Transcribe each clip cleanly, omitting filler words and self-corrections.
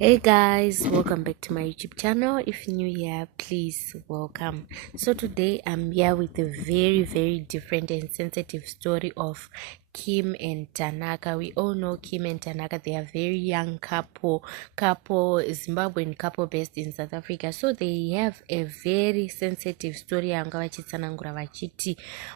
Hey guys, welcome back to my YouTube channel. If you're new here, please welcome. So today I'm here with a very different and sensitive story of Kim and Tanaka. We all know Kim and Tanaka. They are very young couple, Zimbabwean couple based in South Africa. So they have a very sensitive story.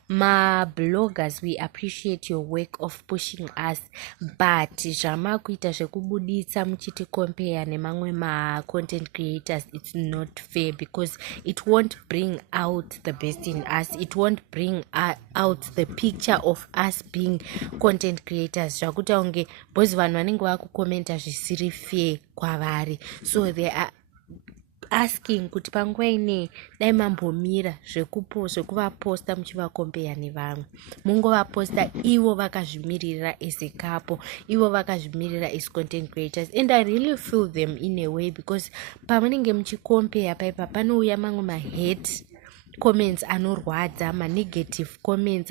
Ma bloggers, we appreciate your work of pushing us, but zvamakuita zvekubuditsa muchiti compare nemamwe ma-content creators, it's not fair because it won't bring out the best in us. It won't bring out the picture of us being content creators zvakuti unge bhozi vanhu vanenge vakukomenta zvisiri fair kwavari. So they are asking kuti panguva ine dai mambomira zvekuvaposta muchivakompeya nevamwe, mungovaposta ivo vakazvimirira as a couple, ivo vakazvimirira as content creators. And I really feel them in a way because pamunenge muchikompeya paipa panouya mamwe ma-hate comments anorwadza, ma-negative comments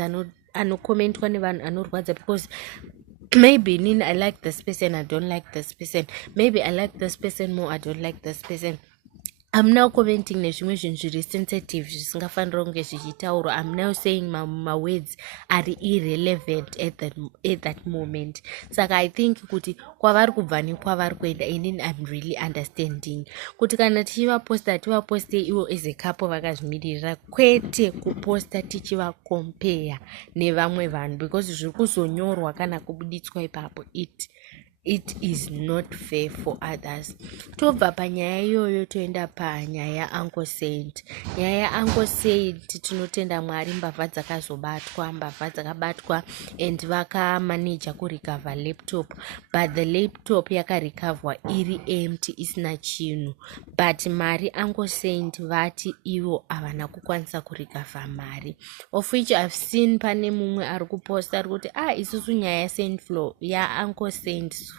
anokomentwa nevanhu anorwadza because maybe I like this person, I don't like this person. Maybe I like this person more, I don't like this person. I'm now commenting nezvimwe zvinhu zviri sensitive zvisingafanira kunge zvichitaurwa. I'm now saying my words are irrelevant at that moment. Saka I think kuti kwavari kubva nekwavari kuenda, inini I'm really understanding kuti kana tichivaposte ivo as a couple vakazvimirira, kwete kuposta tichivakompeya nevamwe vanhu because zviri kuzonyorwa kana kubuditswa ipapo it is not fair for others. Tobva panyaya iyoyo toenda panyaya yaUncle Saint. Nyaya yaUncle Saint tinotenda Mwari, mbavha dzakabatwa and vakamaneja kurecover laptop, but the laptop yakarecoverwa iri empty isina chinhu, but mari Uncle Saint vati ivo havana kukwanisa kurecover mari, of which I've seen pane mumwe ari kuposta ari kuti isusu nyaya yaSaint Flow yaUncle Saint,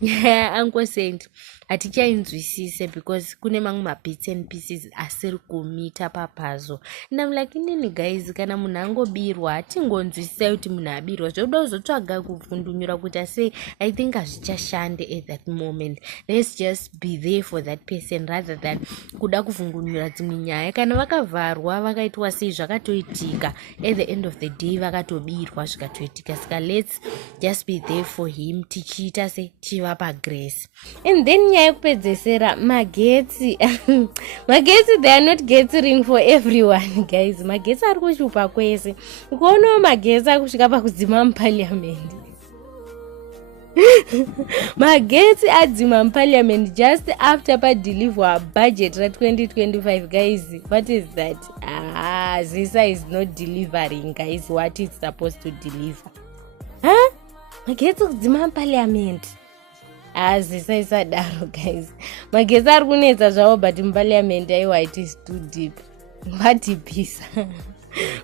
nyaya yaUncle Saint hatichainzwisise because kune mamwe mabits and pieces asiri kumita papuzzle. And I'm like, inini guys, kana munhu angobirwa hatingonzwisisai kuti munhu abirwa, zvoda kuzotsvaga kuvhundunyura kuti ase I think hazvichashande at that moment. Let's just be there for that person rather than kuda kuvhundunyura dzimwe nyaya. Kana vakavharwa vakaitwa sei zvakatoitika, at the end of the day vakatobirwa zvikatoitika. Saka let's just be there for him, tichiita se chivapa grace. And then nyaya yekupedzesera magetsi magetsi, they are not getting for everyone guys. Magetsi ari kushupa kwese, ukuonawo magetsi akusvika pakudzima muparliament magetsi adzima muparliament just after padeliver budget ra2025 guys. What is that? Zisa is not delivering guys what it's supposed to deliver. Magetsi kudzima muparliament zisa isadaro guys. Magetsi ari kunetsa zvavo but muparliament aiwa it is too deep.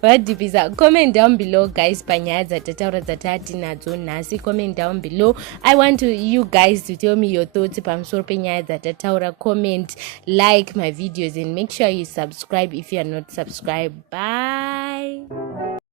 Vadipisa. Comment down below guys panyaya dzatataura dzatati nadzo nhasi. Comment down below. I want you guys to tell me your thoughts pamusoro penyaya dzatataura. Comment, like my videos and make sure you subscribe if you are not subscribed. Bye.